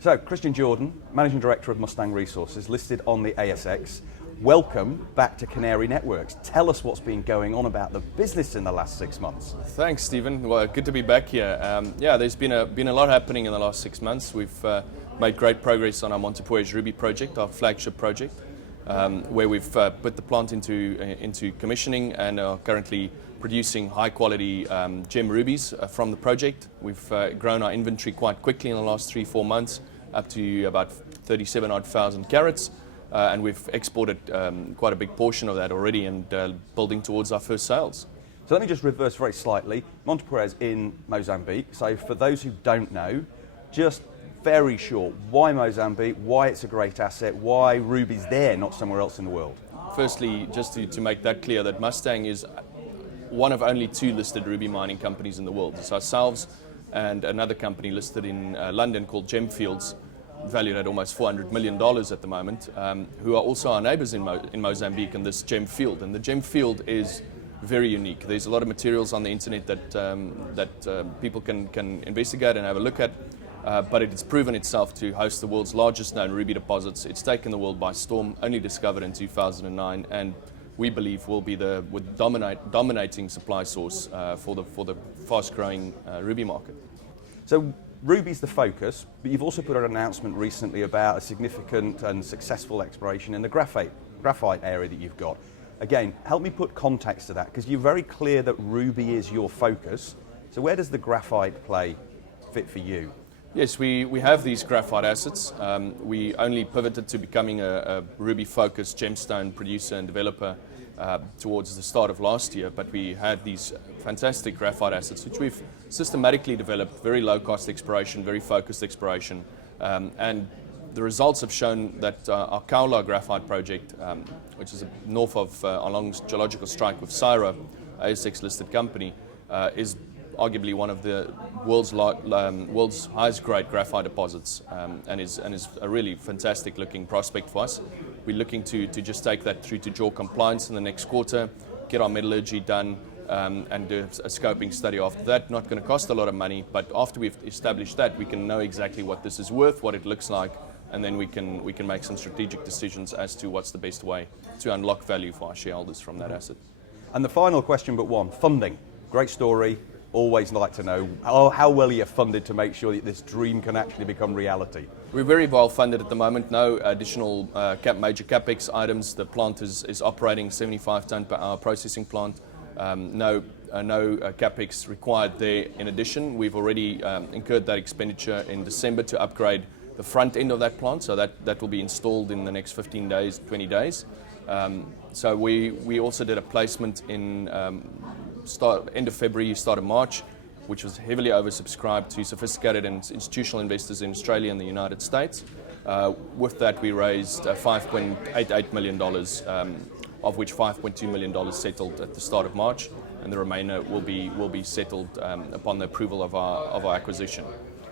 So, Christiaan Jordaan, Managing Director of Mustang Resources, listed on the ASX. Welcome back to Canary Networks. Tell us what's been going on about the business in the last 6 months. Thanks, Stephen. Well, good to be back here. There's been a lot happening in the last 6 months. We've made great progress on our Montepuez Ruby project, our flagship project, where we've put the plant into commissioning and are currently producing high-quality gem rubies from the project. We've grown our inventory quite quickly in the last 3-4 months, up to about 37,000 carats. And we've exported quite a big portion of that already and building towards our first sales. So let me just reverse very slightly. Montepuez in Mozambique. So for those who don't know, just very short, why Mozambique, why it's a great asset, why ruby's there, not somewhere else in the world? Firstly, just to make that clear, that Mustang is one of only 2 listed ruby mining companies in the world. It's ourselves and another company listed in London called Gemfields, valued at almost $400 million at the moment, who are also our neighbours in Mozambique in this gem field. And the gem field is very unique. There's a lot of materials on the internet that people can investigate and have a look at, but it's proven itself to host the world's largest known ruby deposits. It's taken the world by storm, only discovered in 2009, and we believe will be the dominating supply source for the fast-growing ruby market. So ruby's the focus, but you've also put out an announcement recently about a significant and successful exploration in the graphite area that you've got. Again, help me put context to that, because you're very clear that ruby is your focus. So where does the graphite play fit for you? Yes, we have these graphite assets. We only pivoted to becoming a ruby-focused gemstone producer and developer towards the start of last year, but we had these fantastic graphite assets which we've systematically developed, very low-cost exploration, very focused exploration, and the results have shown that our Kaula graphite project, which is north of along geological strike with Syra, ASX-listed company, is arguably one of the world's highest grade graphite deposits, and is a really fantastic looking prospect for us. We're looking to just take that through to JORC compliance in the next quarter, get our metallurgy done, and do a scoping study after that. Not going to cost a lot of money, but after we've established that, we can know exactly what this is worth, what it looks like, and then we can make some strategic decisions as to what's the best way to unlock value for our shareholders from that asset. And the final question but one, funding. Great story. Always like to know how well you're funded to make sure that this dream can actually become reality. We're very well funded at the moment. No additional major capex items. The plant is operating 75 tonne per hour processing plant. No capex required there. In addition, we've already incurred that expenditure in December to upgrade the front end of that plant, so that will be installed in the next 15 days, 20 days. So we also did a placement in end of February, start of March, which was heavily oversubscribed to sophisticated and institutional investors in Australia and the United States. With that, we raised $5.88 million, of which $5.2 million settled at the start of March, and the remainder will be settled upon the approval of our acquisition.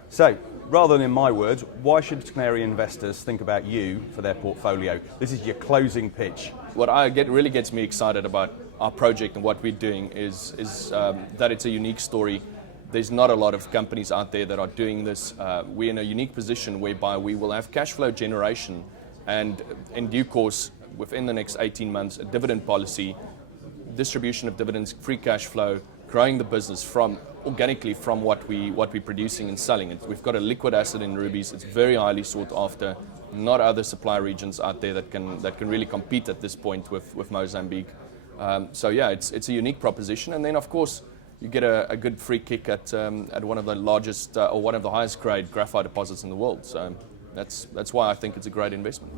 So, rather than in my words, why should Canary investors think about you for their portfolio? This is your closing pitch. What really gets me excited about our project and what we're doing is that it's a unique story. There's not a lot of companies out there that are doing this. We're in a unique position whereby we will have cash flow generation and in due course, within the next 18 months, a dividend policy, distribution of dividends, free cash flow, growing the business organically from what we're producing and selling. We've got a liquid asset in rubies. It's very highly sought after. Not other supply regions out there that can really compete at this point with Mozambique. So yeah, it's a unique proposition. And then of course you get a good free kick at one of the largest or one of the highest grade graphite deposits in the world. So that's why I think it's a great investment.